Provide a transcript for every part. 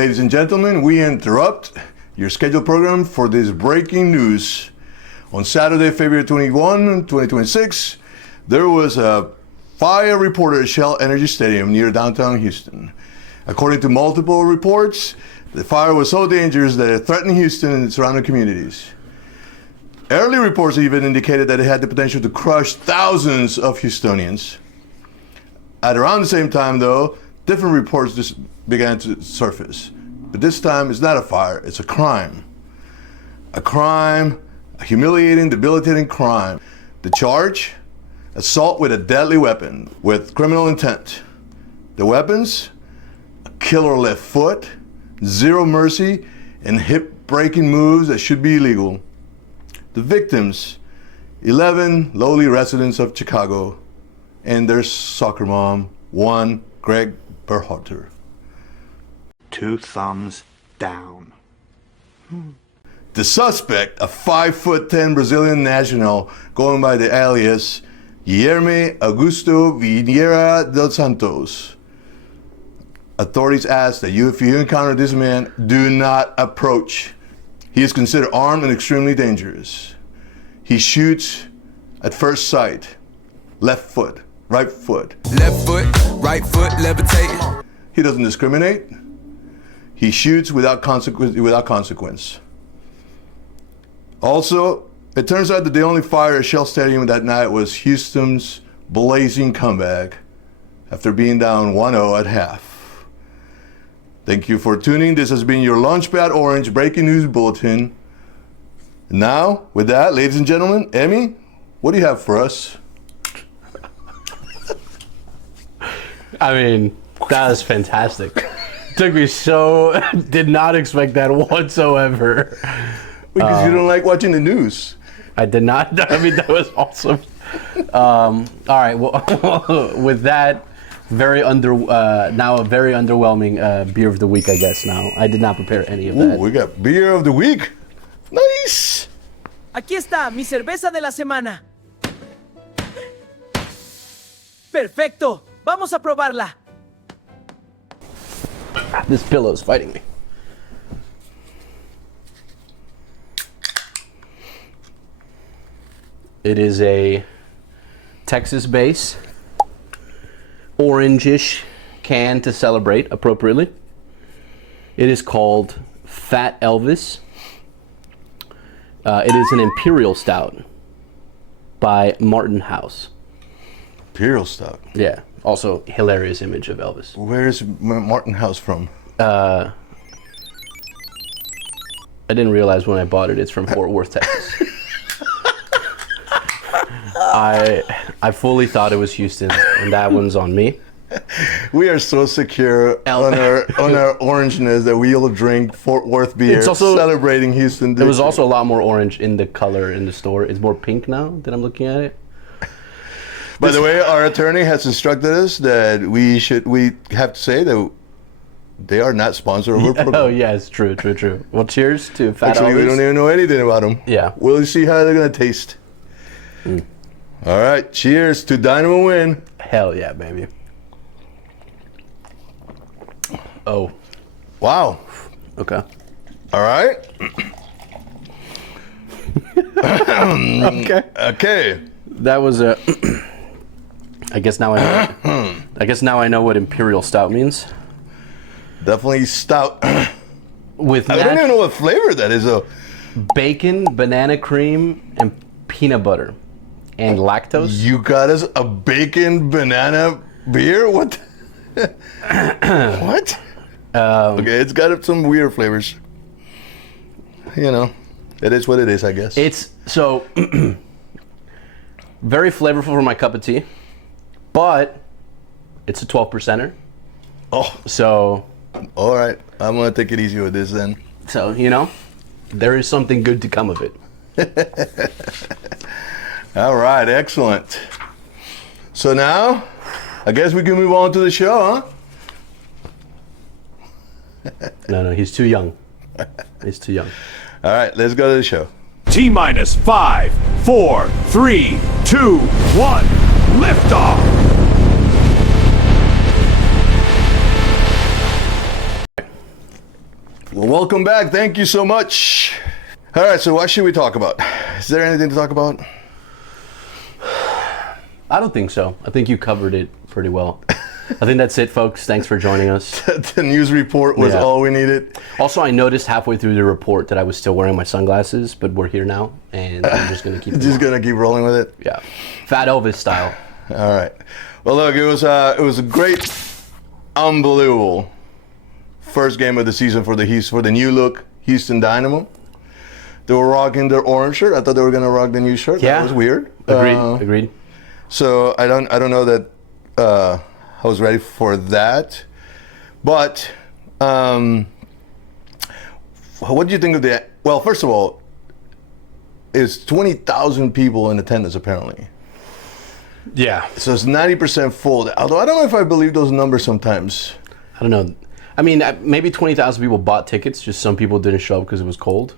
ladies and gentlemen, we interrupt your scheduled program for this breaking news. On Saturday, February 21, 2026, there was a fire reported at Shell Energy Stadium near downtown Houston. According to multiple reports, the fire was so dangerous that it threatened Houston and its surrounding communities. Early reports even indicated that it had the potential to crush thousands of Houstonians. At around the same time, though, different reports just began to surface. But this time, it's not a fire, it's a crime. A crime, a humiliating, debilitating crime. The charge? Assault with a deadly weapon with criminal intent. The weapons? A killer left foot, zero mercy, and hip-breaking moves that should be illegal. The victims, 11 lowly residents of Chicago, and their soccer mom, one Greg Berhalter. 2 thumbs down. The suspect, a 5'10" Brazilian national going by the alias Guilherme Augusto Vieira dos Santos. Authorities ask that if you encounter this man, do not approach. He is considered armed and extremely dangerous. He shoots at first sight. Left foot, right foot. Left foot, right foot, levitating. He doesn't discriminate. He shoots without consequence. Also, it turns out that the only fire at Shell Stadium that night was Houston's blazing comeback after being down 1-0 at half. Thank you for tuning. This has been your Launchpad Orange Breaking News Bulletin. Now, with that, ladies and gentlemen, Emmy, what do you have for us? I mean, that was fantastic. Took me so... Did not expect that whatsoever. Because you don't like watching the news. I did not. I mean, that was awesome. All right, well, with that... now a very underwhelming beer of the week, I guess. Now I did not prepare any of that. We got beer of the week. Nice. Aquí está mi cerveza de la semana. Perfecto. Vamos a probarla. This pillow's fighting me. It is a Texas base. Orangish can to celebrate appropriately. It is called Fat Elvis. It is an Imperial Stout by Martin House. Imperial Stout. Yeah. Also, hilarious image of Elvis. Where is Martin House from? I didn't realize when I bought it. It's from Fort Worth, Texas. I fully thought it was Houston, and that one's on me. We are so secure on our orangeness that we'll drink Fort Worth beer. It's also celebrating Houston. There was also a lot more orange in the color in the store. It's more pink now that I'm looking at it. By the way, our attorney has instructed us that we have to say that they are not sponsored of our program. Oh yes, true. Well, cheers to Fat Actually, Elvis. we don't even know anything about them. Yeah. We'll see how they're gonna taste. All right, cheers to Dynamo win. Hell yeah, baby. Oh. Wow. Okay. All right. Okay. Okay. That was a. I guess now I know what Imperial Stout means. Definitely stout. With I don't even know what flavor that is though. Bacon, banana cream, and peanut butter, and lactose. You got us a bacon banana beer? What? What? Okay, it's got some weird flavors. You know, it is what it is, I guess. It's so very flavorful for my cup of tea, but it's a 12%er. Oh, So, all right. I'm gonna take it easy with this then. so you know, there is something good to come of it. All right, excellent. So now, I guess we can move on to the show, huh? No, he's too young. He's too young. All right, let's go to the show. T-minus 5, 4, 3, 2, 1. Liftoff. Well, welcome back. Thank you so much. All right, so what should we talk about? Is there anything to talk about? I don't think so. I think you covered it pretty well. I think that's it, folks. Thanks for joining us. The news report was all we needed. Also, I noticed halfway through the report that I was still wearing my sunglasses, but we're here now, and I'm just going to keep Gonna keep rolling with it? Yeah. Fat Elvis style. All right. Well, look, it was a great, unbelievable first game of the season for the new look Houston Dynamo. They were rocking their orange shirt. I thought they were gonna rock the new shirt. Yeah. That was weird. Agreed. So I don't know that I was ready for that. But what do you think of the? Well, first of all, it's 20,000 people in attendance apparently. Yeah. So it's 90% full. Although I don't know if I believe those numbers sometimes. I don't know. I mean, maybe 20,000 people bought tickets. Just some people didn't show up because it was cold.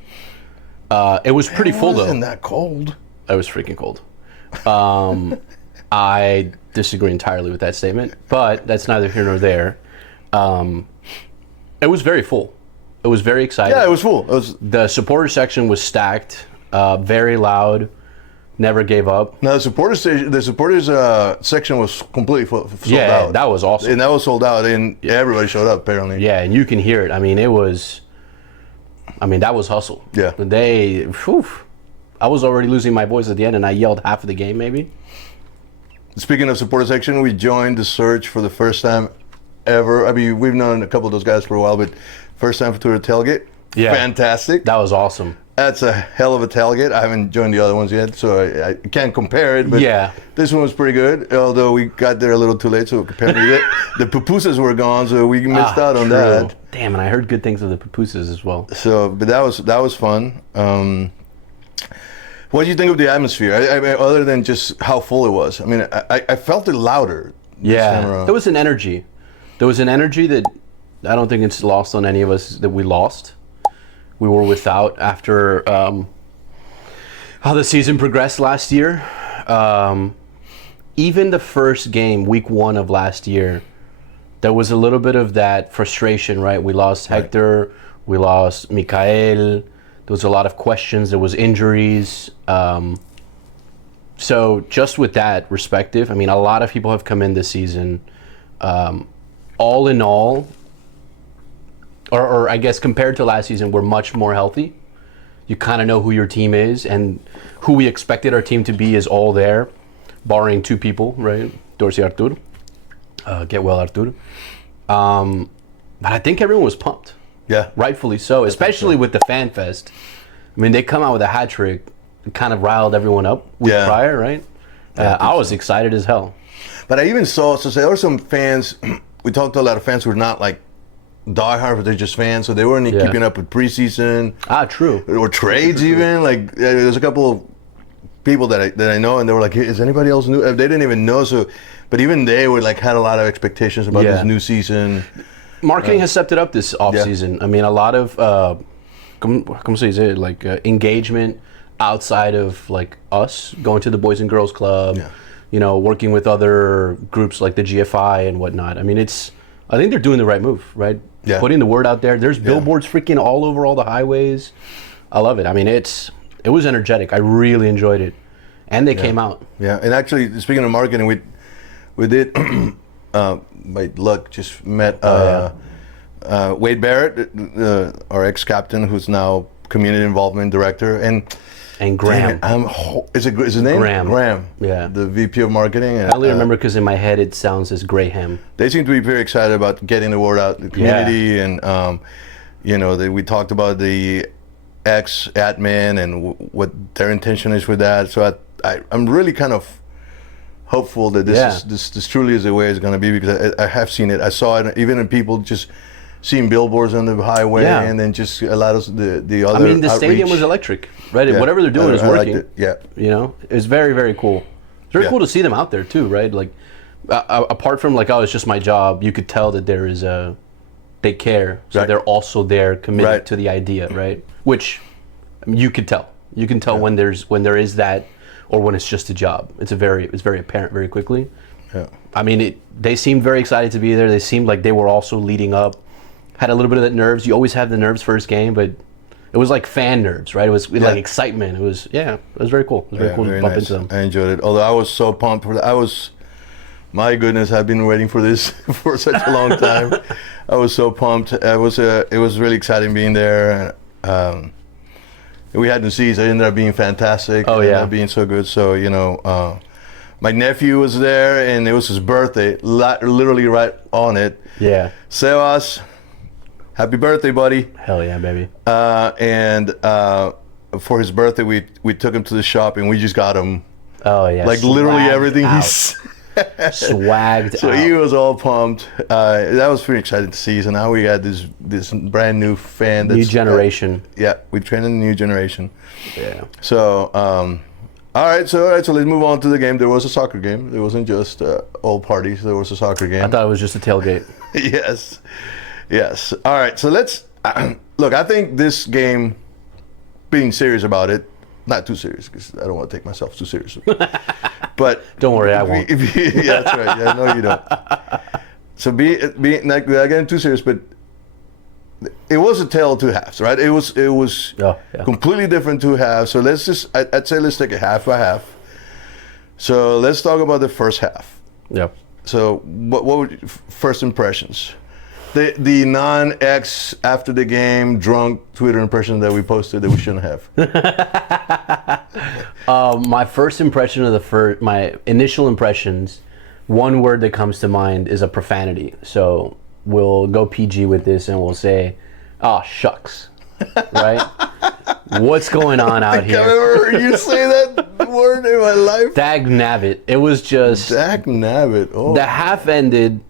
It was pretty full, though. It wasn't that cold. It was freaking cold. I disagree entirely with that statement, but that's neither here nor there. It was very full. It was very exciting. Yeah, it was full. The supporter section was stacked, very loud, never gave up. Now the supporters section was completely sold out. Yeah, that was awesome. And that was sold out, and everybody showed up apparently. Yeah, and you can hear it. I mean, that was hustle. Yeah. I was already losing my voice at the end, and I yelled half of the game, maybe. Speaking of supporter section, we joined the search for the first time ever. I mean, we've known a couple of those guys for a while, but first time to a tailgate. Yeah. Fantastic. That was awesome. That's a hell of a tailgate. I haven't joined the other ones yet, so I can't compare it. But yeah, this one was pretty good. Although we got there a little too late, so apparently the pupusas were gone, so we missed out on that. Damn, and I heard good things of the pupusas as well. So, but that was fun. What do you think of the atmosphere? I mean, other than just how full it was. I mean, I felt it louder. Yeah, there was an energy. There was an energy that I don't think it's lost on any of us that we lost. We were without after how the season progressed last year. Even the first game, week 1 of last year, there was a little bit of that frustration, right? We lost Hector, we lost Mikael. There was a lot of questions. There was injuries. So just with that perspective, I mean, a lot of people have come in this season. All in all, or I guess compared to last season, we're much more healthy. You kind of know who your team is, and who we expected our team to be is all there, barring 2 people, right? Dorsey, Artur. Get well, Artur. But I think everyone was pumped. Yeah. Rightfully so, especially with the Fan Fest. I mean, they come out with a hat trick. It kind of riled everyone up week prior, right? I was excited as hell. But I even saw, there were some fans, we talked to a lot of fans who were not like diehard, but they're just fans, so they weren't keeping up with preseason. True. Or trades even. Like, there's a couple of people that I know, and they were like, is anybody else new? They didn't even know, so, but even they were like, had a lot of expectations about this new season. Marketing has stepped it up this offseason. I mean, a lot of ¿cómo se dice? Like engagement outside of like us going to the Boys and Girls Club, you know, working with other groups like the GFI and whatnot. I mean, I think they're doing the right move, right? Yeah. Putting the word out there. There's billboards freaking all over all the highways. I love it. I mean, it was energetic. I really enjoyed it, and they came out. Yeah, and actually, speaking of marketing, we did. By luck, just met Wade Barrett, our ex-captain, who's now community involvement director, and Graham. Is his name? Graham. Yeah. The VP of marketing. I only remember because in my head it sounds as Graham. They seem to be very excited about getting the word out in the community, and you know, we talked about the ex-admin and what their intention is with that. So I'm really kind of hopeful that this truly is the way it's going to be, because I have seen it. I saw it even in people just seeing billboards on the highway, and then just a lot of the other. I mean, the stadium was electric, right? Yeah. Whatever they're doing is working. Liked it. Yeah, you know, it's very, very cool. It's very cool to see them out there too, right? Like, apart from like, oh, it's just my job, you could tell that there is they care, so they're also there committed to the idea, right? Which I mean, you could tell. You can tell when there is that, or when it's just a job. It's very apparent very quickly. Yeah. I mean, they seemed very excited to be there. They seemed like they were also leading up Had a little bit of that nerves. You always have the nerves first game, but it was like fan nerves, right? It was like excitement. It was very cool. It was very cool to bump into them. I enjoyed it. Although I was so pumped for that. My goodness, I've been waiting for this for such a long time. I was so pumped. It was really exciting being there. We had the seats. It ended up being fantastic. Oh, it ended yeah. up being so good. So, my nephew was there, and it was his birthday, literally right on it. Yeah. Sebas, happy birthday, buddy. Hell yeah, baby. And for his birthday, we took him to the shop, and we just got him Oh yeah. like literally Swagged everything out. he's. Swagged So out. he was all pumped. That was pretty exciting to see. So now we got this brand new fan. New generation. Yeah, we trained in the new generation. Yeah. So, all right. So let's move on to the game. There was a soccer game. It wasn't just all parties. There was a soccer game. I thought it was just a tailgate. Yes. All right. So let's look. I think this game, being serious about it, not too serious because I don't want to take myself too seriously. But Don't worry, I won't. Yeah, that's right. Yeah, no, you don't. So be not getting too serious, but it was a tale of two halves, right? It was Oh, yeah. completely different two halves. So I'd say let's take it half by half. So let's talk about the first half. Yep. So what were your first impressions? The non-ex after the game drunk Twitter impression that we posted that we shouldn't have. My first impression of my initial impressions, one word that comes to mind is a profanity. So we'll go PG with this and we'll say, "Oh shucks," right? What's going on out I've here? never heard you say that word in my life. Dag nabbit. It was just Dak Nabbit. Oh, the half ended.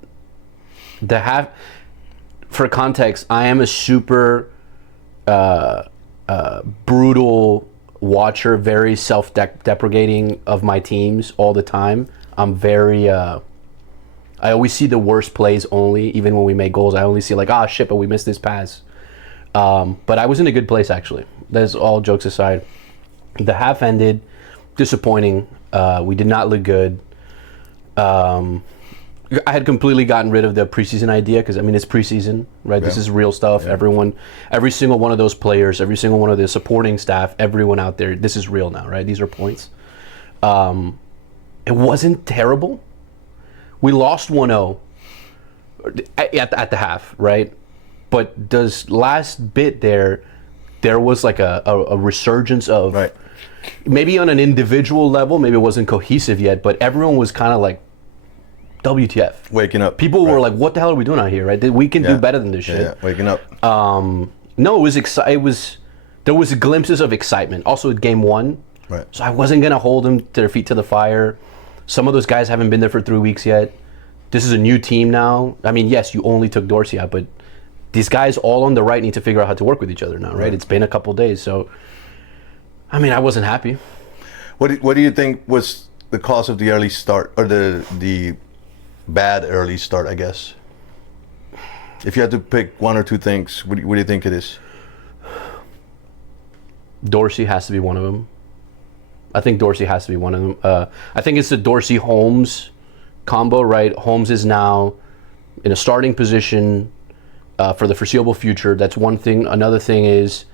For context, I am a super brutal watcher, very self-deprecating of my teams all the time. I'm very. I always see the worst plays only, even when we make goals. I only see like, ah, shit, but we missed this pass. But I was in a good place actually. That's all jokes aside. The half ended disappointing. We did not look good. I had completely gotten rid of the preseason idea because I mean it's preseason, right? This is real stuff. Yeah. Every single one of those players, every single one of the supporting staff, everyone out there, this is real now, right? These are points. It wasn't terrible. We lost 1-0 at the half, right? But this last bit there was like a resurgence of right. Maybe on an individual level, maybe it wasn't cohesive yet, but everyone was kind of like, WTF. Waking up. People were like, what the hell are we doing out here, right? We can do better than this shit. Yeah, waking up. No, it was there was glimpses of excitement. Also with game one. Right. So I wasn't gonna hold them to their feet to the fire. Some of those guys haven't been there for 3 weeks yet. This is a new team now. I mean, yes, you only took Dorsey out, but these guys all on the right need to figure out how to work with each other now, right? It's been a couple days, so I mean, I wasn't happy. What do you think was the cause of the early start or the bad early start, I guess? If you had to pick one or two things, what do you think it is? Dorsey has to be one of them. I think Dorsey has to be one of them. I think it's the Dorsey-Holmes combo, right? Holmes is now in a starting position for the foreseeable future. That's one thing. Another thing is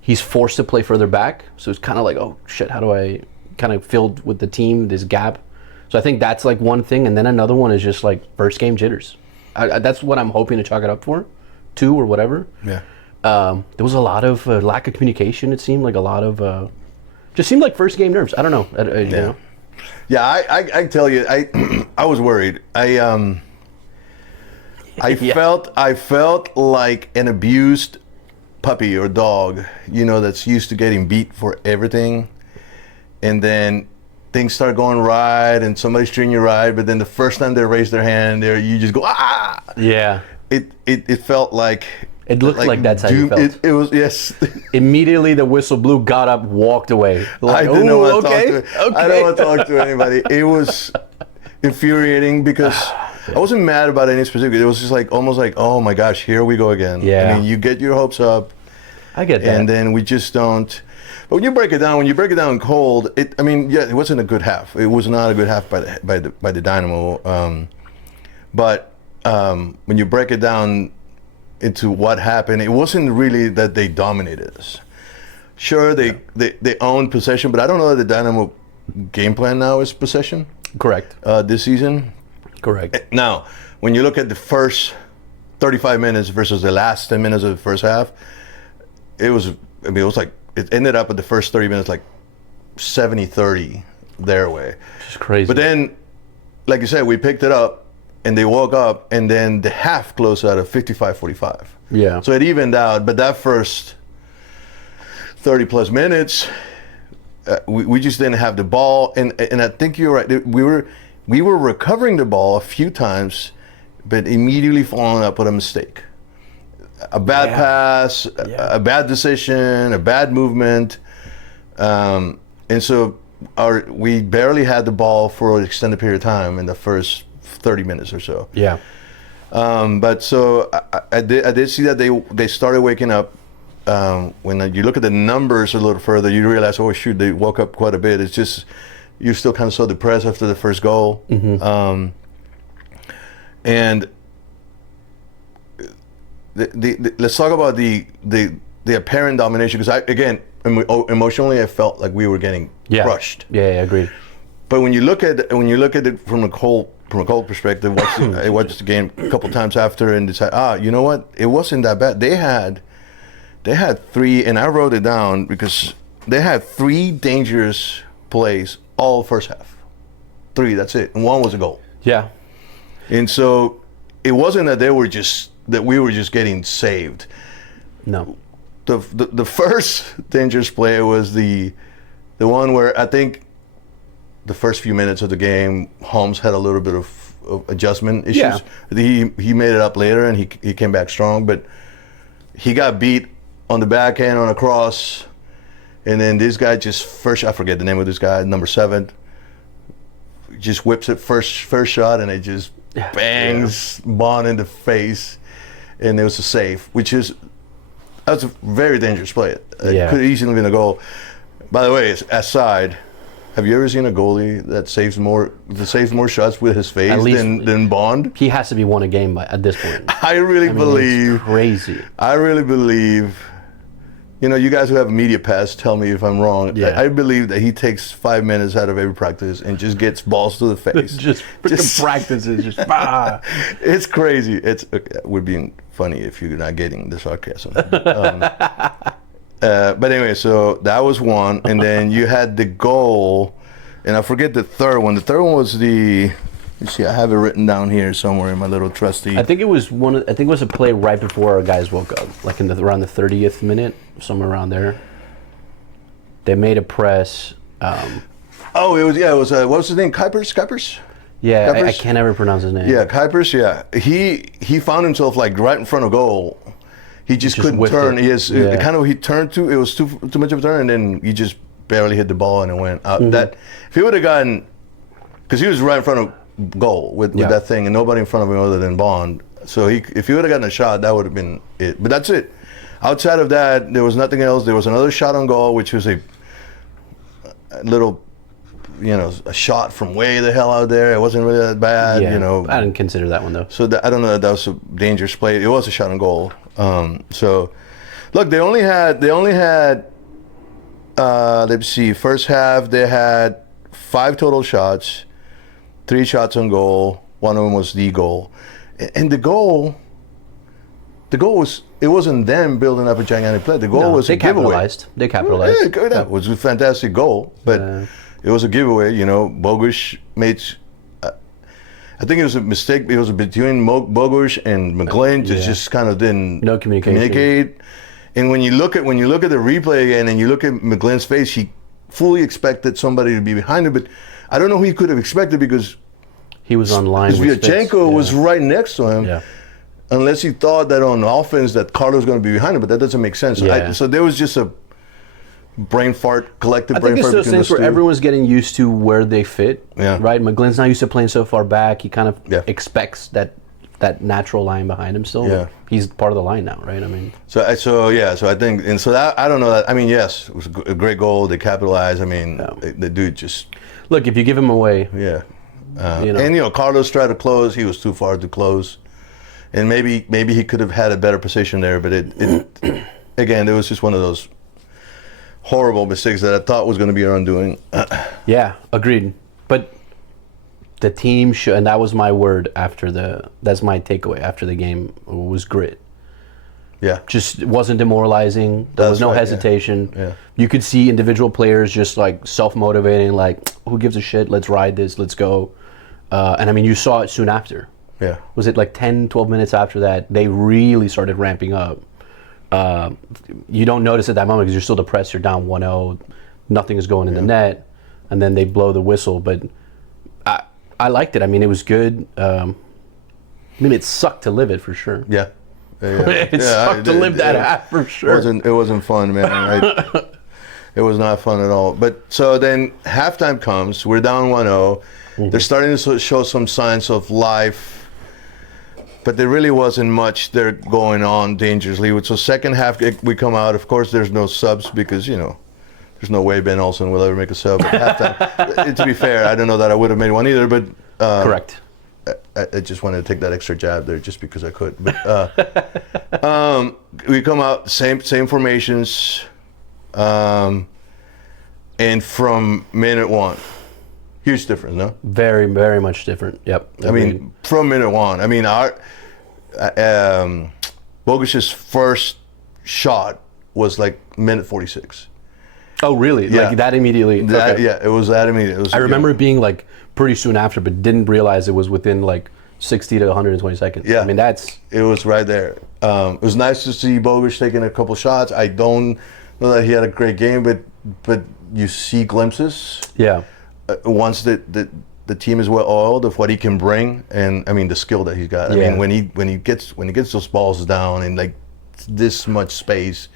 he's forced to play further back. So it's kind of like, oh, shit, how do I kind of fill with the team, this gap? So I think that's like one thing, and then another one is just like first game jitters. That's what I'm hoping to chalk it up for, 2 or whatever. Yeah. There was a lot of lack of communication. It seemed like a lot of, just seemed like first game nerves. I don't know. You know? Yeah, I tell you, I was worried. I felt like an abused puppy or dog, that's used to getting beat for everything, and then things start going right and somebody's treating you right, but then the first time they raise their hand there, you just go, ah! Yeah. It felt like... It looked like that's how you felt. It was, yes. Immediately the whistle blew, got up, walked away. Like, I didn't know what okay, to talk to. I don't want to talk to anybody. It was infuriating because I wasn't mad about any specific. It was just like, almost like, oh my gosh, here we go again. Yeah. I mean, you get your hopes up. I get that. And then we just don't... But when you break it down cold, it wasn't a good half. It was not a good half by the Dynamo. But when you break it down into what happened, it wasn't really that they dominated us. Sure, they owned possession, but I don't know that the Dynamo game plan now is possession. Correct. This season. Correct. Now, when you look at the first 35 minutes versus the last 10 minutes of the first half, it ended up at the first 30 minutes like 70-30 their way. Which is crazy. But then, like you said, we picked it up and they woke up, and then the half closed out at 55-45. Yeah. So it evened out, but that first 30 plus minutes, we just didn't have the ball, and I think you're right. We were recovering the ball a few times, but immediately following up with a mistake, a bad pass, a bad decision, a bad movement, and so we barely had the ball for an extended period of time in the first 30 minutes or so. Yeah. But so I did see that they started waking up. When you look at the numbers a little further, you realize, oh shoot, they woke up quite a bit. It's just you're still kind of so depressed after the first goal. Mm-hmm. And let's talk about the apparent domination, because emotionally I felt like we were getting crushed. Yeah, agreed. But when you look at it from a cold perspective, I watched the game a couple times after and decided, you know what, it wasn't that bad. They had 3, and I wrote it down because they had 3 dangerous plays all first half. 3, that's it, and 1 was a goal. Yeah. And so it wasn't that we were just getting saved. No. The first dangerous play was the one where I think the first few minutes of the game, Holmes had a little bit of adjustment issues. Yeah. He made it up later, and he came back strong, but he got beat on the backhand on a cross, and then this guy I forget the name of this guy, number 7, just whips it first shot, and it just bangs Bond in the face, and it was a save, that's a very dangerous play. It could easily have been a goal. By the way, aside, have you ever seen a goalie that saves more shots with his face than Bond? He has to be won a game at this point. I really believe. It's crazy. I really believe. You guys who have media pass, tell me if I'm wrong. Yeah. I believe that he takes 5 minutes out of every practice and just gets balls to the face. just practices, just bah. It's crazy. It would be funny if you're not getting the sarcasm. But anyway, so that was one, and then you had the goal, and I forget the third one. The third one was you see, I have it written down here somewhere in my little trusty. I think it was a play right before our guys woke up, like around the 30th minute, somewhere around there. They made a press. It was what was his name? Kuipers? Kuipers? Yeah, I can't ever pronounce his name. Yeah, Kuipers. Yeah, he found himself like right in front of goal. He just couldn't turn. He turned too. It was too much of a turn, and then he just barely hit the ball, and it went out. Mm-hmm. That if he would have gotten, because he was right in front of goal with that thing, and nobody in front of him other than Bond. So if he would have gotten a shot, that would have been it. But that's it. Outside of that, there was nothing else. There was another shot on goal, which was a little, a shot from way the hell out there. It wasn't really that bad. I didn't consider that one though. So I don't know that was a dangerous play. It was a shot on goal. So look, they only had. Let's see. First half, they had 5 total shots. 3 shots on goal. One of them was the goal, and the goal was, it wasn't them building up a gigantic play. The goal was a giveaway. They capitalized. Yeah, it was a fantastic goal, but it was a giveaway. Bogusz made. I think it was a mistake. It was between Bogusz and McGlynn. Just kind of didn't communicate. And when you look at the replay again, and you look at McGlynn's face, he fully expected somebody to be behind him, but I don't know who he could have expected, because he was on line. Vyachenko was right next to him. Yeah. Unless he thought that on offense that Carlos was going to be behind him, but that doesn't make sense. So there was just a collective brain fart. I think it's those things where everyone's getting used to where they fit. Yeah. Right. McGlynn's not used to playing so far back. He kind of expects that natural line behind him still. Yeah. He's part of the line now, right? I mean. So I think, and so that, I don't know that. I mean, yes, it was a great goal. They capitalized. I mean, the dude just. Look, if you give him away. Yeah. And Carlos tried to close. He was too far to close. and maybe he could have had a better position there, but it again, it was just one of those horrible mistakes that I thought was going to be our undoing. Yeah, agreed. But the team should, and that was my word that's my takeaway after the game, was grit. Yeah. Just wasn't demoralizing. There was no hesitation. Yeah. You could see individual players just like self-motivating, like, who gives a shit? Let's ride this. Let's go. And I mean, you saw it soon after. Yeah. Was it like 10, 12 minutes after that? They really started ramping up. You don't notice at that moment because you're still depressed. You're down 1-0. Nothing is going in the net. And then they blow the whistle. But I liked it. I mean, it was good. I mean, it sucked to live it for sure. Yeah. It sucked to live that half for sure. It wasn't fun, man. It was not fun at all. But so then halftime comes. We're down 1-0. They're starting to show some signs of life, but there really wasn't much there going on dangerously. So second half, we come out. Of course, there's no subs because, there's no way Ben Olsen will ever make a sub at halftime. To be fair, I don't know that I would have made one either, but... Correct. I just wanted to take that extra jab there just because I could. But we come out, same formations, and from minute one, huge difference, no? Very, very much different. Yep. I mean, from minute one. I mean, our Bogus's first shot was like minute 46. Oh, really? Yeah. Like that immediately? Okay. Yeah, it was that immediate. I remember it being like pretty soon after, but didn't realize it was within like 60 to 120 seconds. Yeah. I mean, it was right there. It was nice to see Bogus taking a couple shots. I don't know that he had a great game, but you see glimpses. Yeah. Once the team is well oiled of what he can bring, and I mean the skill that he's got. I mean when he gets those balls down in like this much space,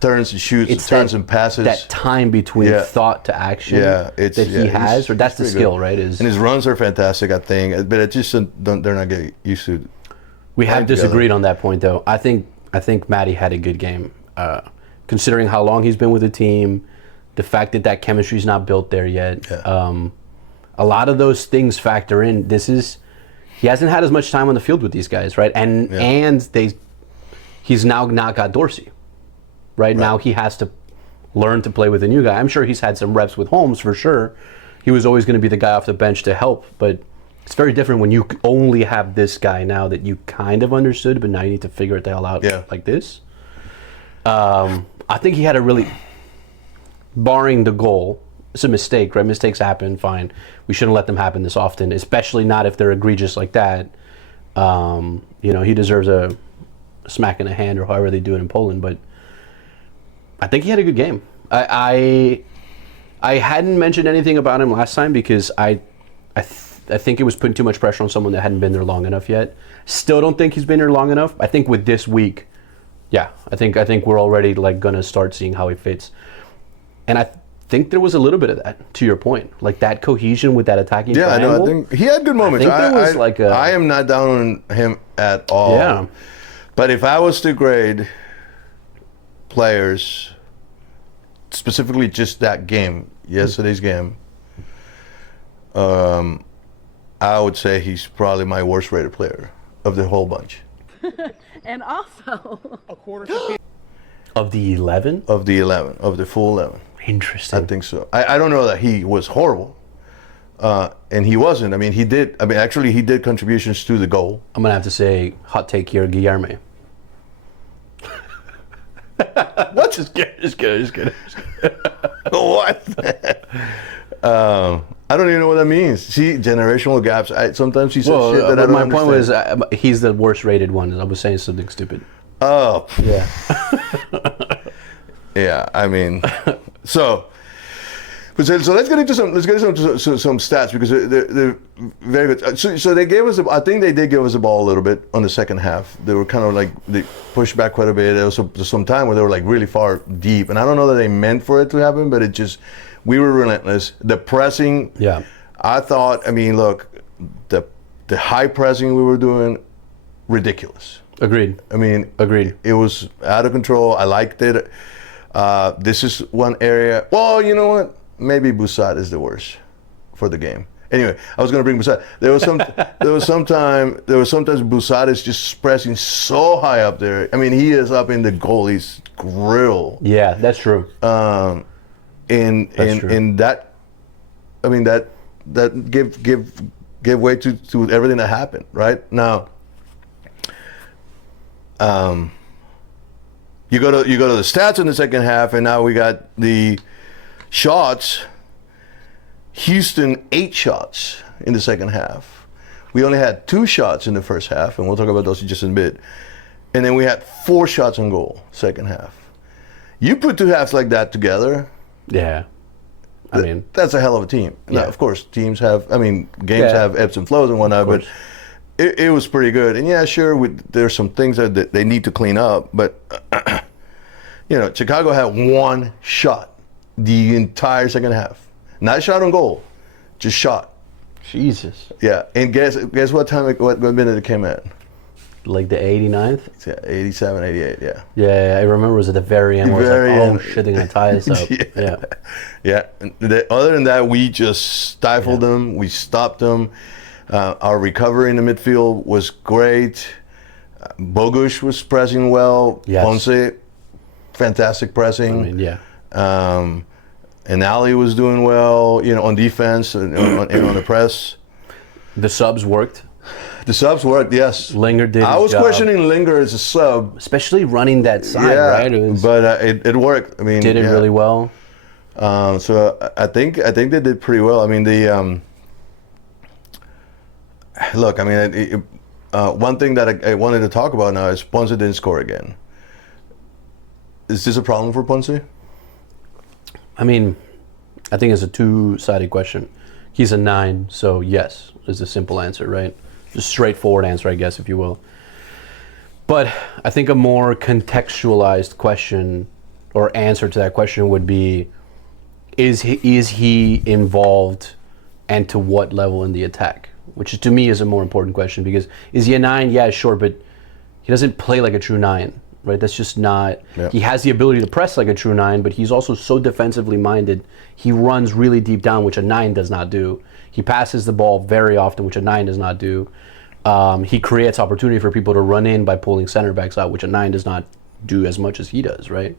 turns and shoots, turns and passes. That time between thought to action that he has, or that's the skill, right? And his runs are fantastic, I think, but it just they're not getting used to. We have disagreed on that point, though. I think Matty had a good game, considering how long he's been with the team, the fact that chemistry's not built there yet. Yeah. A lot of those things factor in. He hasn't had as much time on the field with these guys, right? And he's now not got Dorsey. Right now, he has to learn to play with a new guy. I'm sure he's had some reps with Holmes for sure. He was always going to be the guy off the bench to help, but it's very different when you only have this guy now that you kind of understood, but now you need to figure it the hell out like this. I think he had a really, barring the goal, it's a mistake, right? Mistakes happen, fine. We shouldn't let them happen this often, especially not if they're egregious like that. He deserves a smack in the hand or however they do it in Poland, but I think he had a good game. I hadn't mentioned anything about him last time because I think it was putting too much pressure on someone that hadn't been there long enough yet. Still don't think he's been there long enough. I think with this week, I think we're already like gonna start seeing how he fits. And I think there was a little bit of that, to your point, like that cohesion with that attacking triangle. Yeah, I think he had good moments. I am not down on him at all. Yeah. But if I was to grade players, specifically just that game, yesterday's game, I would say he's probably my worst rated player of the whole bunch. And also A quarter Of the 11? Of the full 11. Interesting. I think so. I don't know that he was horrible. And he wasn't. I mean, he did contributions to the goal. I'm going to have to say, hot take here, Guilherme. What? Just kidding. What? I don't even know what that means. See, generational gaps. Sometimes he says shit that I don't my understand. point was, he's the worst rated one. I was saying something stupid. Oh. Yeah. Yeah, I mean, so let's get into some stats because they're very good. So they gave us, I think they did give us the ball a little bit on the second half. They were kind of like, they pushed back quite a bit. There was some time where they were like really far deep, and I don't know that they meant for it to happen, but we were relentless. The pressing, I thought, I mean, look, the high pressing we were doing, ridiculous. Agreed. I mean, agreed. It was out of control. I liked it. This is one area. Well, you know what? Maybe Bussard is the worst for the game. Anyway, I was going to bring Busada. There was sometimes Busada is just pressing so high up there. I mean, he is up in the goalie's grill. Yeah, that's true. And that, I mean, that give way to everything that happened. Right now, you go to the stats in the second half, and now we got the shots. Houston 8 shots in the second half. We only had 2 shots in the first half, and we'll talk about those in just a bit. And then we had 4 shots on goal second half. You put 2 halves like that together. Yeah. I mean, that's a hell of a team. Yeah. Now, of course, games have ebbs and flows and whatnot, but it was pretty good. And yeah, sure, there's some things that they need to clean up, but Chicago had 1 shot the entire second half. Not shot on goal, just shot. Jesus. Yeah, and guess what minute it came at? Like the 89th? Yeah, 87, 88, yeah. Yeah, I remember it was at the very end where it was like, oh shit, they're going to tie us up. Yeah. Other than that, we just stifled them. We stopped them. Our recovery in the midfield was great. Bogusz was pressing well. Yes. Ponce, fantastic pressing. I mean, yeah. And Ali was doing well, on defense and on the press. The subs worked. The subs worked, yes. Linger did his I was job. questioning Linger as a sub. Especially running that side, right? But it worked. I mean, did it really well. So I think they did pretty well. I mean, look. I mean, one thing that I wanted to talk about now is Ponce didn't score again. Is this a problem for Ponce? I mean, I think it's a two-sided question. He's a 9, so yes is the simple answer, right? Just straightforward answer, I guess, if you will. But I think a more contextualized question or answer to that question would be, is he involved and to what level in the attack? Which to me is a more important question, because is he a 9? Yeah, sure, but he doesn't play like a true 9. Right, that's just not. Yeah. He has the ability to press like a true 9, but he's also so defensively minded. He runs really deep down, which a 9 does not do. He passes the ball very often, which a 9 does not do. He creates opportunity for people to run in by pulling center backs out, which a 9 does not do as much as he does. Right.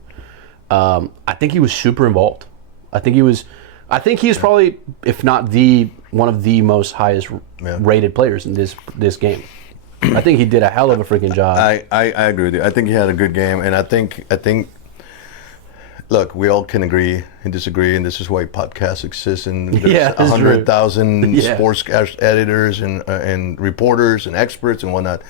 I think he was super involved. I think he's probably, if not one of the most highest rated players in this game. I think he did a hell of a freaking job. I agree with you. I think he had a good game, and I think look, we all can agree and disagree, and this is why podcasts exist, and there's 100,000 sports editors and reporters and experts and whatnot.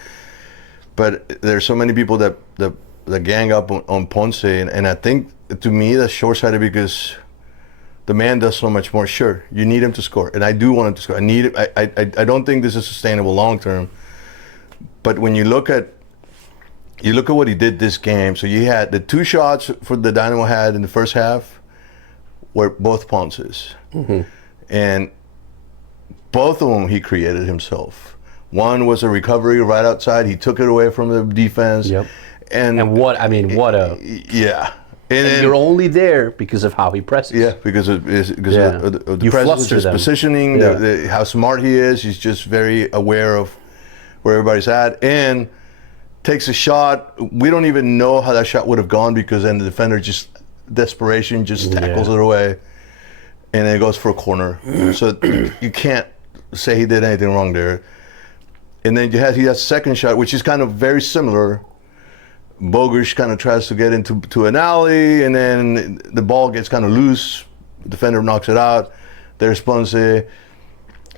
But there's so many people that gang up on Ponce, and I think, to me, that's short-sighted, because the man does so much more. Sure, you need him to score, and I do want him to score. I don't think this is sustainable long-term. But when you look at what he did this game, so you had the 2 shots for the Dynamo had in the first half were both Ponce's. Mm-hmm. And both of them he created himself. One was a recovery right outside. He took it away from the defense. Yep. And what a... Yeah. And you're only there because of how he presses. Yeah, because of the presence, his positioning, how smart he is. He's just very aware of where everybody's at, and takes a shot. We don't even know how that shot would have gone, because then the defender just tackles it away, and then it goes for a corner. So you can't say he did anything wrong there. And then he has a second shot, which is kind of very similar. Bogusz kind of tries to get into an alley, and then the ball gets kind of loose. The defender knocks it out. There's Ponce. I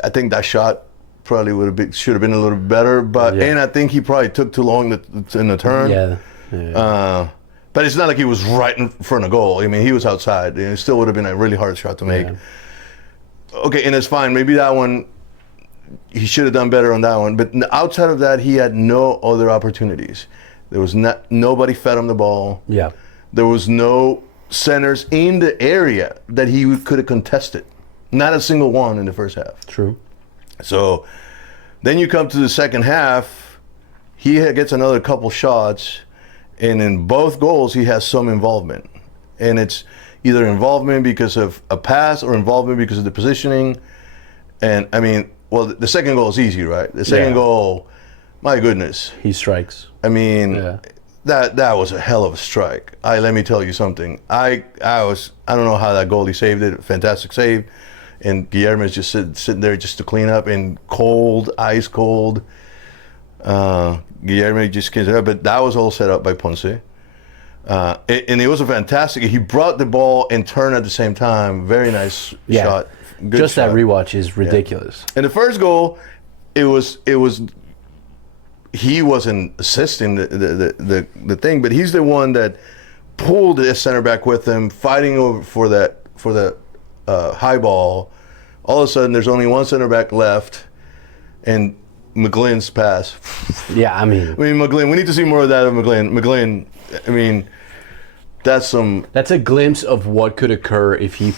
think that shot probably should have been a little bit better, and I think he probably took too long in the turn. But it's not like he was right in front of goal. I mean, he was outside. It still would have been a really hard shot to make. Okay, and it's fine. Maybe that one, he should have done better on that one. But outside of that, he had no other opportunities. There was nobody fed him the ball. Yeah. There was no centers in the area that he could have contested. Not a single one in the first half. True. So then you come to the second half, he gets another couple shots, and in both goals he has some involvement. And it's either involvement because of a pass or involvement because of the positioning. And I mean, well, the second goal is easy, right? The second goal, my goodness. He strikes. I mean, that was a hell of a strike. Let me tell you something. I don't know how that goalie saved it. Fantastic save. And Guilherme is just sitting there just to clean up and cold, ice cold. Guilherme just came up, but that was all set up by Ponce. And it was a fantastic. He brought the ball and turned at the same time. Very nice shot. Good just shot. That rewatch is ridiculous. And the first goal, it was. He wasn't assisting the thing, but he's the one that pulled the center back with him, fighting over for the high ball. All of a sudden, there's only one center back left, and McGlynn's pass. Yeah, I mean, McGlynn. We need to see more of that of McGlynn. McGlynn. I mean, that's a glimpse of what could occur if he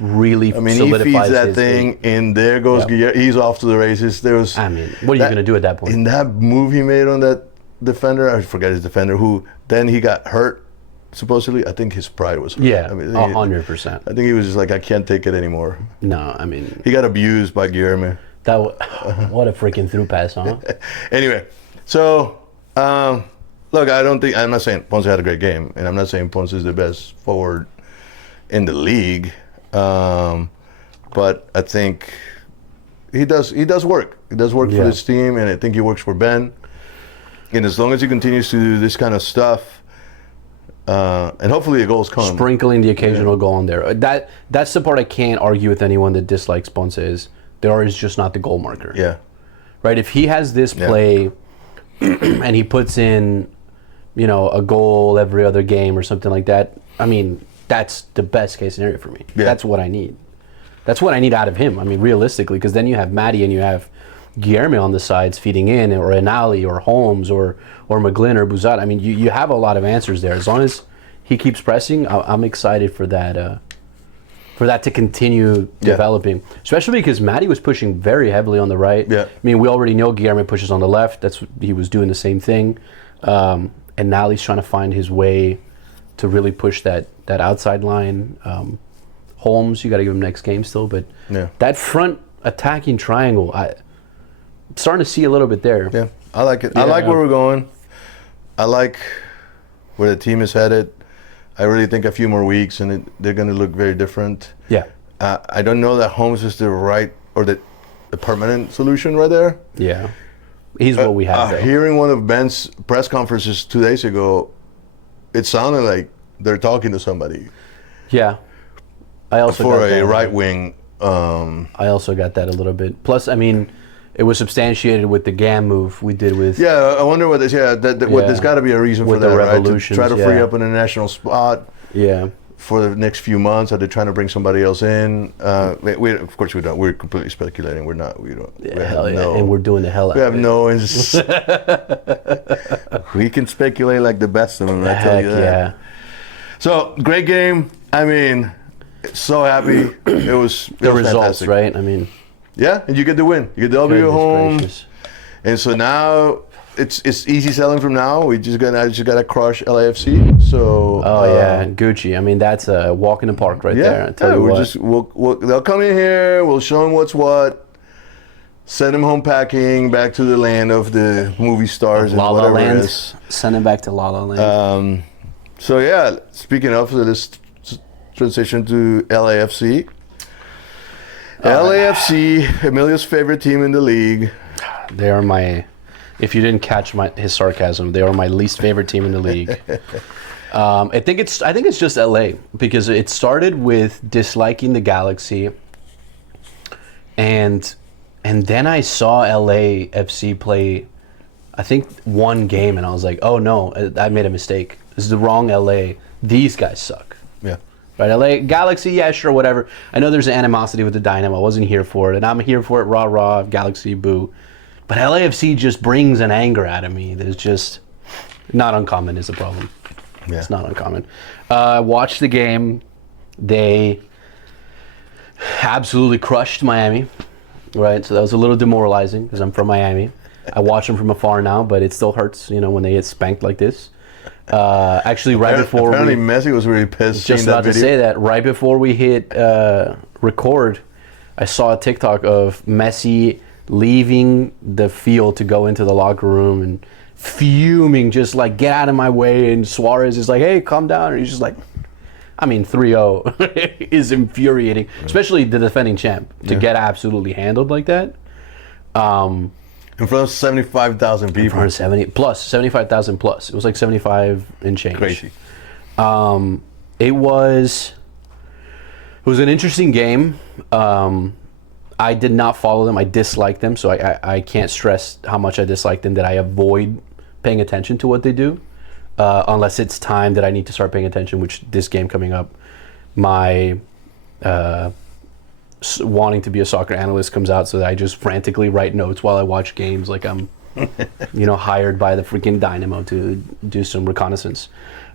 really. I mean, he feeds that thing, and there goes Guilherme. He's off to the races. What are you going to do at that point? In that move he made on that defender, I forget his defender, who then he got hurt. Supposedly, I think his pride was hurt. Yeah, I mean, 100%. I think he was just like, I can't take it anymore. No, I mean, he got abused by Guilherme. What a freaking through pass, huh? Anyway, so look, I'm not saying Ponce had a great game, and I'm not saying Ponce is the best forward in the league, but I think he does work. He does work for this team, and I think he works for Ben. And as long as he continues to do this kind of stuff, and hopefully the goals come. Sprinkling the occasional goal in there. That's the part I can't argue with anyone that dislikes Ponce is there is just not the goal marker. Yeah. Right? If he has this play and he puts in, a goal every other game or something like that, I mean, that's the best case scenario for me. Yeah. That's what I need. That's what I need out of him. I mean, realistically, because then you have Matty and you have Guilherme on the sides feeding in, or Enali, or Holmes, or McGlynn, or Buzat. I mean, you have a lot of answers there. As long as he keeps pressing, I'm excited for that to continue developing. Especially because Matty was pushing very heavily on the right. Yeah. I mean, we already know Guilherme pushes on the left. He was doing the same thing. And now he's trying to find his way to really push that outside line. Holmes, you got to give him next game still, but that front attacking triangle, I'm starting to see a little bit there. Yeah, I like it. Yeah. I like where we're going. I like where the team is headed. I really think a few more weeks and they're going to look very different. Yeah. I don't know that Holmes is the right or the permanent solution right there. Yeah. He's what we have. Hearing one of Ben's press conferences 2 days ago, it sounded like they're talking to somebody. Yeah. I also for a right wing. I also got that a little bit. Plus, I mean, it was substantiated with the GAM move we did with. Yeah, I wonder what this. Yeah, there's got to be a reason for that, right? To try to free up an international spot. Yeah. For the next few months, are they trying to bring somebody else in? We of course we don't. We're completely speculating. We're not. We don't. And we're doing the hell out. We have no. We can speculate like the best of them. I tell you that. Yeah. So great game. I mean, so happy. It was results, fantastic. Right? I mean. Yeah, and you get the win. You get the W at home. Gracious. And so now it's easy selling from now. I just gotta crush LAFC. So Gucci. I mean, that's a walk in the park right there. I tell you what. They'll come in here. We'll show them what's what. Send them home packing back to the land of the movie stars and whatever it is. Send them back to La La Land. So yeah, speaking of this transition to LAFC. LAFC, Emilio's favorite team in the league. They are if you didn't catch his sarcasm, they are my least favorite team in the league. I think it's just LA because it started with disliking the Galaxy, and then I saw LAFC play, I think one game, and I was like, oh no, I made a mistake. This is the wrong LA. These guys suck. Yeah. Right, LA Galaxy, yeah, sure, whatever. I know there's an animosity with the Dynamo. I wasn't here for it, and I'm here for it. Rah rah, Galaxy, boo. But LAFC just brings an anger out of me. There's just not uncommon is the problem. Yeah. It's not uncommon. Watched the game. They absolutely crushed Miami. Right, so that was a little demoralizing because I'm from Miami. I watch them from afar now, but it still hurts, when they get spanked like this. Actually, right before Messi was really pissed. Just about to say that right before we hit record, I saw a TikTok of Messi leaving the field to go into the locker room and fuming, just like, get out of my way. And Suarez is like, hey, calm down. And he's just like, I mean, 3-0 is infuriating, especially the defending champ, to get absolutely handled like that. In front of 75,000 people. In front of 75,000 plus. It was like 75 and change. Crazy. It was an interesting game. I did not follow them. I disliked them, so I can't stress how much I dislike them, that I avoid paying attention to what they do, unless it's time that I need to start paying attention, which this game coming up, my wanting to be a soccer analyst comes out, so that I just frantically write notes while I watch games like I'm hired by the freaking Dynamo to do some reconnaissance.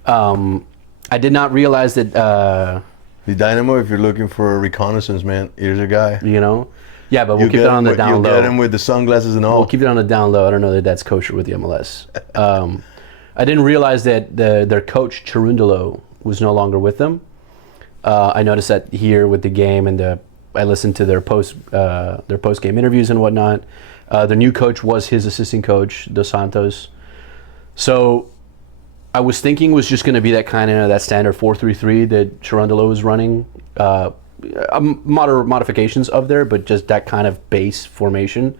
I did not realize that The Dynamo, if you're looking for a reconnaissance, man, here's a guy. Yeah, but we'll keep it on the down low. You'll get him with the sunglasses and all. We'll keep it on the down low. I don't know that that's kosher with the MLS. I didn't realize that their coach, Cherundolo, was no longer with them. I noticed that here with the game, and I listened to their post-game interviews and whatnot. The new coach was his assistant coach, Dos Santos. So I was thinking it was just going to be that standard 4-3-3 that Cherundolo was running. Modifications of there, but just that kind of base formation.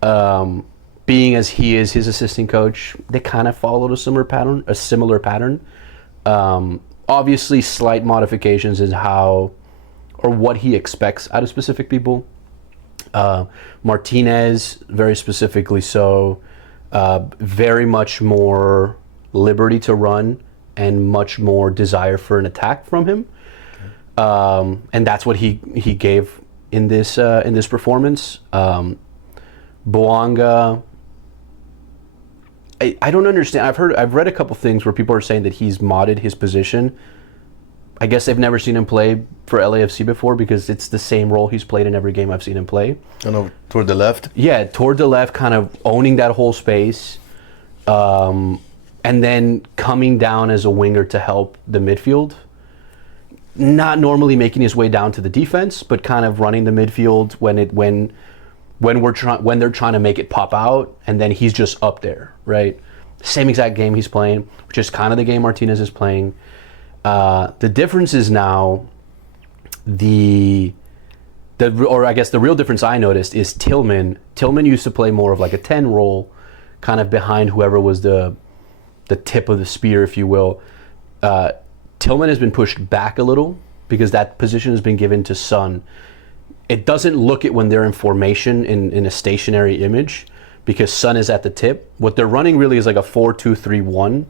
Being as he is his assistant coach, they kind of followed a similar pattern. Obviously, slight modifications in how or what he expects out of specific people. Martinez, very specifically so, very much more liberty to run and much more desire for an attack from him. And that's what he gave in this performance. Boanga, I don't understand. I've read a couple things where people are saying that he's modded his position. I guess they've never seen him play for LAFC before, because it's the same role he's played in every game I've seen him play. I know, toward the left. Yeah, toward the left, kind of owning that whole space, and then coming down as a winger to help the midfield. Not normally making his way down to the defense, but kind of running the midfield when they're trying to make it pop out, and then he's just up there, right? Same exact game he's playing, which is kind of the game Martinez is playing. The difference is now the real difference I noticed is Tillman. Tillman used to play more of like a 10 role, kind of behind whoever was the tip of the spear, if you will. Tillman has been pushed back a little because that position has been given to Son. It doesn't look it when they're in formation in a stationary image, because Son is at the tip. What they're running really is like a 4-2-3-1.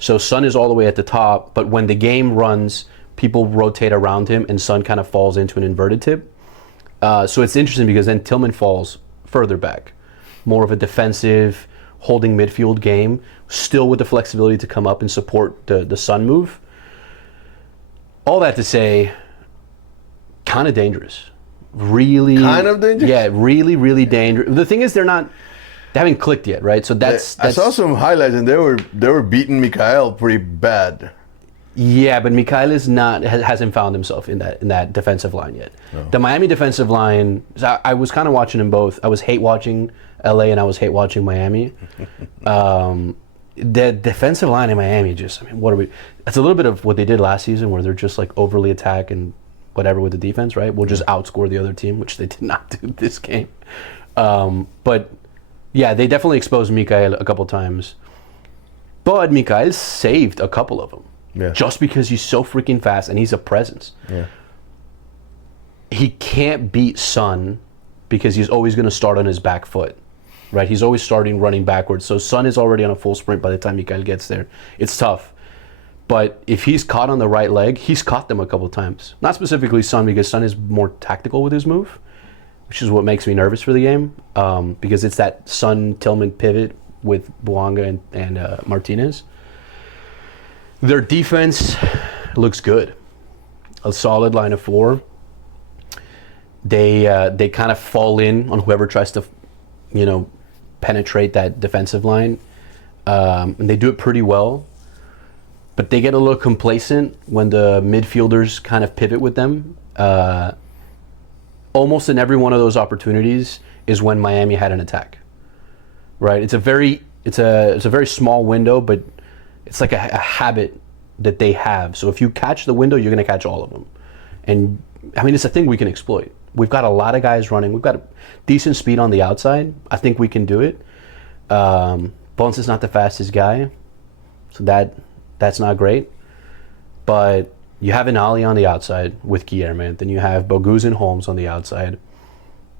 So Son is all the way at the top, but when the game runs, people rotate around him and Son kind of falls into an inverted tip. So it's interesting because then Tillman falls further back. More of a defensive, holding midfield game, still with the flexibility to come up and support the Son move. All that to say, kind of dangerous. Really. Kind of dangerous? Yeah, really, really dangerous. The thing is, they haven't clicked yet, right? So that's I saw some highlights, and they were beating Mikhail pretty bad. Yeah, but Mikhail hasn't found himself in that defensive line yet. No. The Miami defensive line, I was kind of watching them both. I was hate watching LA and I was hate watching Miami. The defensive line in Miami it's a little bit of what they did last season, where they're just like overly attack and whatever with the defense, right? We'll just outscore the other team, which they did not do this game. But yeah, they definitely exposed Mikhail a couple times. But Mikhail saved a couple of them. Yeah. Just because he's so freaking fast and he's a presence. Yeah. He can't beat Son because he's always going to start on his back foot, right? He's always starting running backwards. So Son is already on a full sprint by the time Mikhail gets there. It's tough. But if he's caught on the right leg, he's caught them a couple times. Not specifically Son, because Son is more tactical with his move, which is what makes me nervous for the game, because it's that Son-Tillman pivot with Boanga and Martinez. Their defense looks good. A solid line of four. They kind of fall in on whoever tries to, penetrate that defensive line, and they do it pretty well. But they get a little complacent when the midfielders kind of pivot with them. almost in every one of those opportunities is when Miami had an attack. Right? It's a very small window, but it's like a habit that they have. So if you catch the window, you're going to catch all of them. And I mean, it's a thing we can exploit. We've got a lot of guys running. We've got decent speed on the outside. I think we can do it. Ponce is not the fastest guy, so that's not great. But you have an Ali on the outside with Guilherme. Then you have Bogusz and Holmes on the outside.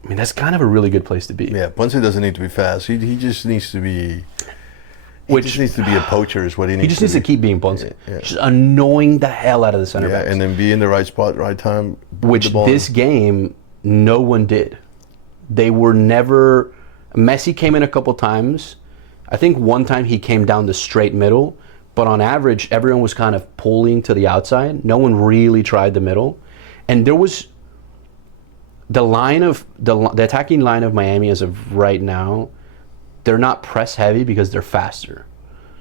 I mean, that's kind of a really good place to be. Yeah, Ponce doesn't need to be fast. He just needs to be... He just needs to be a poacher is what he needs to be. He just needs to keep being Ponce. Yeah. Just annoying the hell out of the center backs. And then be in the right spot, right time. Which this game, no one did. They were never... Messi came in a couple times. I think one time he came down the straight middle, but on average, everyone was kind of pulling to the outside. No one really tried the middle. And there was... The attacking line of Miami as of right now, they're not press heavy because they're faster.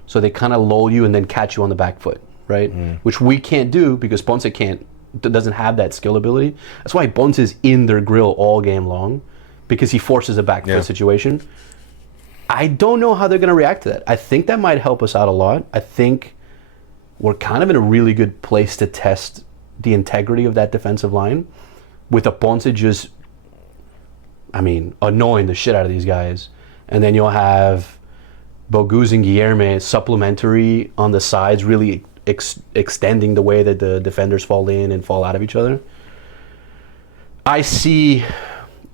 So they kind of lull you and then catch you on the back foot, right? Which we can't do because Ponce doesn't have that skill ability. That's why Ponce is in their grill all game long, because he forces a back foot situation. I don't know how they're going to react to that. I think that might help us out a lot. I think we're kind of in a really good place to test the integrity of that defensive line with a Ponce just, annoying the shit out of these guys. And then you'll have Bogusz and Guilherme supplementary on the sides, really extending the way that the defenders fall in and fall out of each other. I see,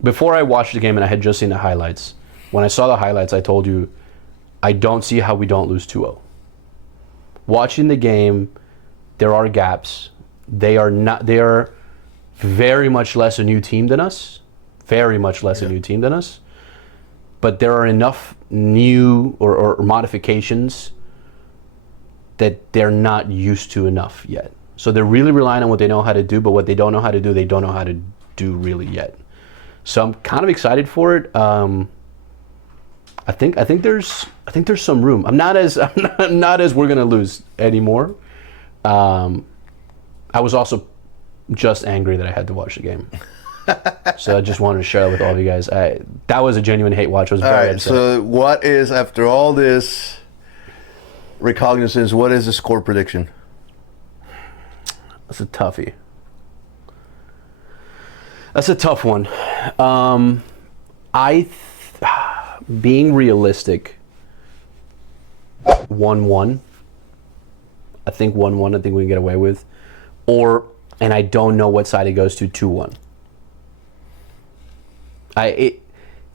before I watched the game and I had just seen the highlights, when I saw the highlights, I told you, I don't see how we don't lose 2-0. Watching the game, there are gaps. They are very much less a new team than us. Very much less a new team than us. But there are enough new or modifications that they're not used to enough yet. So they're really relying on what they know how to do, but what they don't know how to do, they don't know how to do really yet. So I'm kind of excited for it. I think there's some room. I'm not as we're gonna lose anymore. I was also just angry that I had to watch the game. So I just wanted to share that with all of you guys. That was a genuine hate watch. I was very upset. So what is, after all this recognizance, what is the score prediction? That's a toughie. That's a tough one. Being realistic, 1-1. I think 1-1. I think we can get away with. And I don't know what side it goes to, 2-1.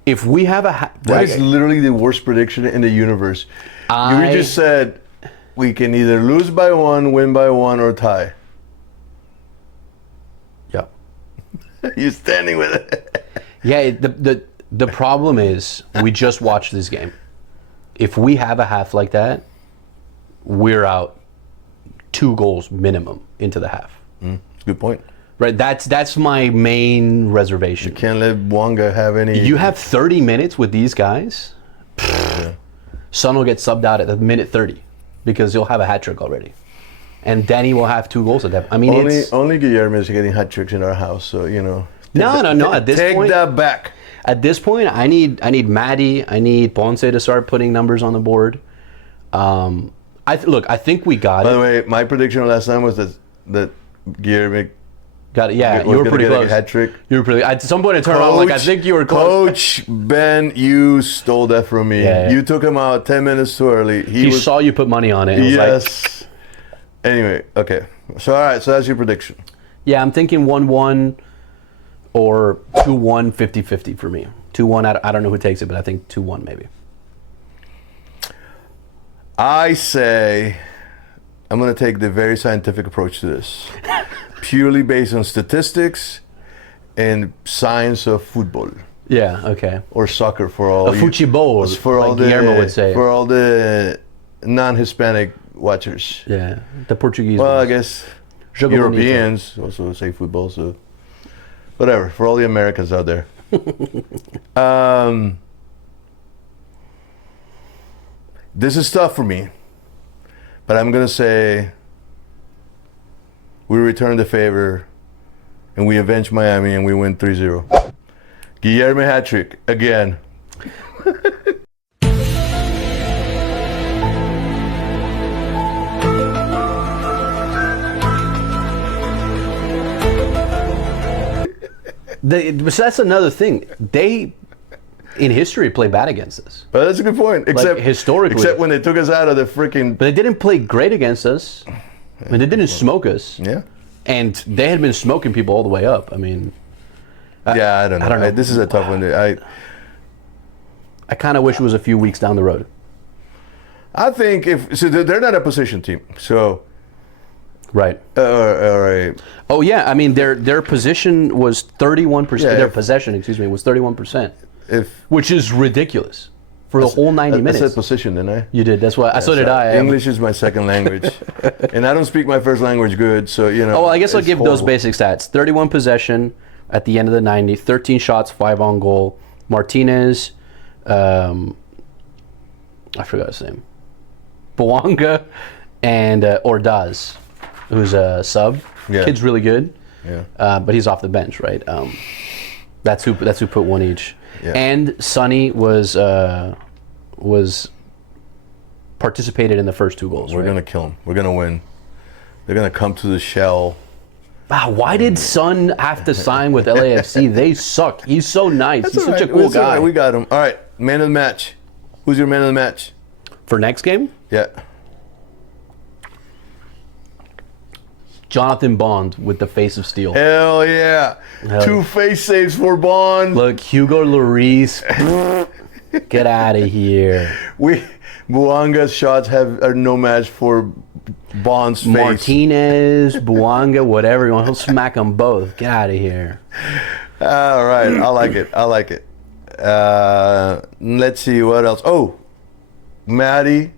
If we have that is literally the worst prediction in the universe. You just said we can either lose by 1, win by 1, or tie. Yeah. You're standing with it. Yeah. The problem is we just watched this game. If we have a half like that, we're out 2 goals minimum into the half. That's a good point. Right, that's my main reservation. You can't let Wonga have any... You have 30 minutes with these guys, Son will get subbed out at the minute 30 because he'll have a hat trick already. And Danny will have 2 goals at that. I mean, only Guilherme is getting hat tricks in our house, so, No, at this point... Take that back. At this point, I need Maddie, I need Ponce to start putting numbers on the board. I think we got it. By the way, my prediction last time was that Guilherme... Got it. Yeah, you were pretty close. Hat trick. You were pretty. At some point, it turned out like I think you were close. Coach Ben, you stole that from me. Yeah. You took him out 10 minutes too early. He saw you put money on it. And yes. Anyway, okay. So all right. So that's your prediction. Yeah, I'm thinking 1-1 or 2-1, 50-50 for me. 2-1. I don't know who takes it, but I think 2-1 maybe. I say I'm going to take the very scientific approach to this. Purely based on statistics and science of football. Yeah, okay. Or soccer for all football, for like all Guilherme would say. For all the non-Hispanic watchers. Yeah, the Portuguese Well, ones. I guess Europeans also say football, so whatever. For all the Americans out there. This is tough for me, but I'm going to say we return the favor and we avenge Miami, and we win 3-0. Guilherme hat trick again. But that's another thing. They, in history, play bad against us. But that's a good point. Except historically. except when they took us out of the freaking. But they didn't play great against us. I mean, they didn't smoke us. Yeah. And they had been smoking people all the way up. I mean. Yeah, I don't know. This is a tough one. I kind of wish it was a few weeks down the road. I think they're not a position team, so. Right. Right. Oh yeah, I mean their position was 31%. Yeah, their possession, was 31%. Which is ridiculous for the whole 90 minutes. I said position, didn't I? You did. That's why. So did I. English is my second language, and I don't speak my first language good, so you know. Oh, well, I guess I'll give those horrible. basic stats. 31 possession at the end of the 90. 13 shots, 5 on goal. Martinez, I forgot his name. Bouanga and Ordaz, who's a sub. Yeah. Kid's really good. Yeah. But he's off the bench, right? That's who put one each. Yeah. And Sonny was participated in the first 2 goals. We're right? gonna kill them. We're gonna win. They're gonna come to the shell. Wow, why did Son have to sign with LAFC? They suck. He's so nice. He's such a cool It's all guy. right. We got him. All right, man of the match. Who's your man of the match? For next game, Yeah. Jonathan Bond with the face of steel. Hell yeah. Hell 2 yeah. face saves for Bond. Look, Hugo Lloris, get out of here. Bouanga's shots are no match for Bond's face. Martinez, Bouanga, whatever you want, he'll smack them both. Get out of here. All right, I like it. I like it. Let's see what else. Oh, Matty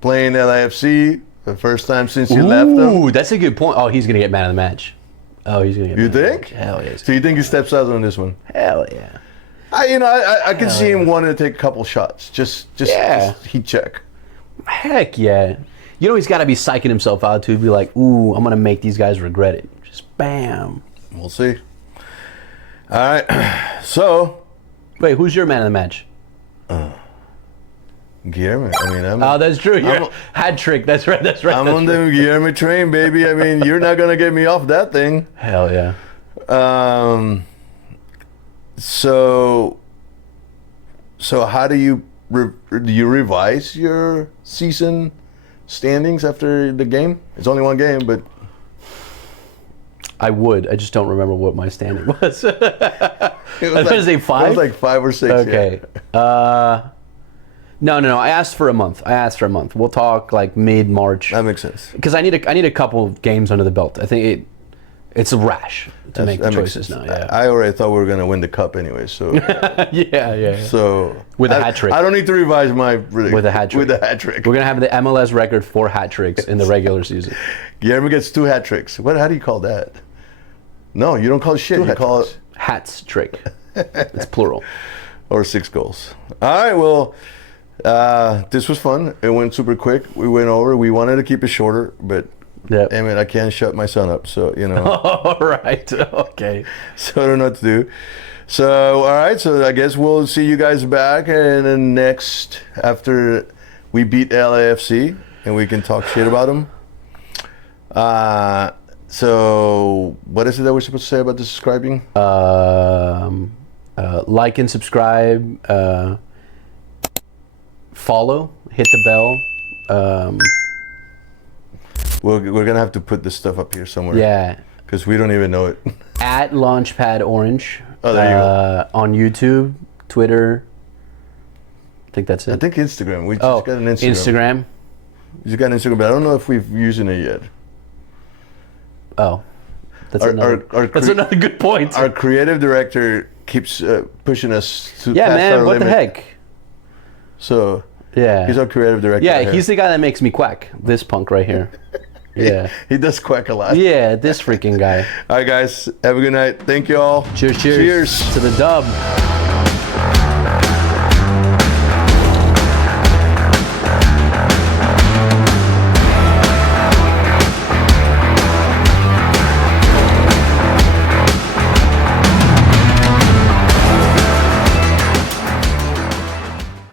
playing LAFC the first time since you left them. Ooh, that's a good point. Oh, he's gonna get man of the match. Oh, he's gonna get. You man of the think? match. Hell yes. So you think he steps out on this one? Hell yeah. I can see him wanting to take a couple shots. Just heat check. Heck yeah. You know he's got to be psyching himself out to be like, ooh, I'm gonna make these guys regret it. Just bam. We'll see. All right. So, Wait, who's your man of the match? Guilherme. I mean, Oh, that's true. Hat trick. That's right. That's right. I'm that's on right. the Guilherme train, baby. I mean, you're not gonna get me off that thing. Hell yeah. So how do you revise your season standings after the game? It's only one game, but I would. I just don't remember what my standing was. it I was gonna say 5. It was like 5 or 6. Okay. Yeah. No. I asked for a month. We'll talk like mid-March. That makes sense. Because I need a couple of games under the belt. I think it's a rash to make the That makes choices sense. now. Yeah. I already thought we were gonna win the cup anyway. So yeah. so With a hat trick. I don't need to revise my With a hat trick. With a hat trick. We're gonna have the MLS record for hat tricks in the regular season. Guilherme gets 2 hat tricks. How do you call that? No, you don't call it shit. You call it Hats trick. It's plural. or 6 goals. All right. Well, this was fun. It went super quick. We went over. We wanted to keep it shorter, but Yep. damn it, I can't shut my son up. So All right. Okay. so I don't know what to do. So all right. So I guess we'll see you guys back and then next after we beat LAFC and we can talk shit about them. So what is it that we're supposed to say about the subscribing? Like and subscribe. Follow. Hit the bell. We're gonna have to put this stuff up here somewhere. Yeah. Because we don't even know it. At Launchpad Orange. Oh, there you go. On YouTube, Twitter. I think that's it. I think Instagram. We just got an Instagram. Instagram. We just got an Instagram, but I don't know if we've using it yet. Oh, that's Our- another. our That's another good point. Our creative director keeps pushing us to Yeah, past man. our What limit. the heck? So Yeah. he's our creative director. Yeah, right here. he's the guy that makes me quack. This punk right here. Yeah. He does quack a lot. Yeah, this freaking guy. All right, guys. Have a good night. Thank you all. Cheers. Cheers. To the dub.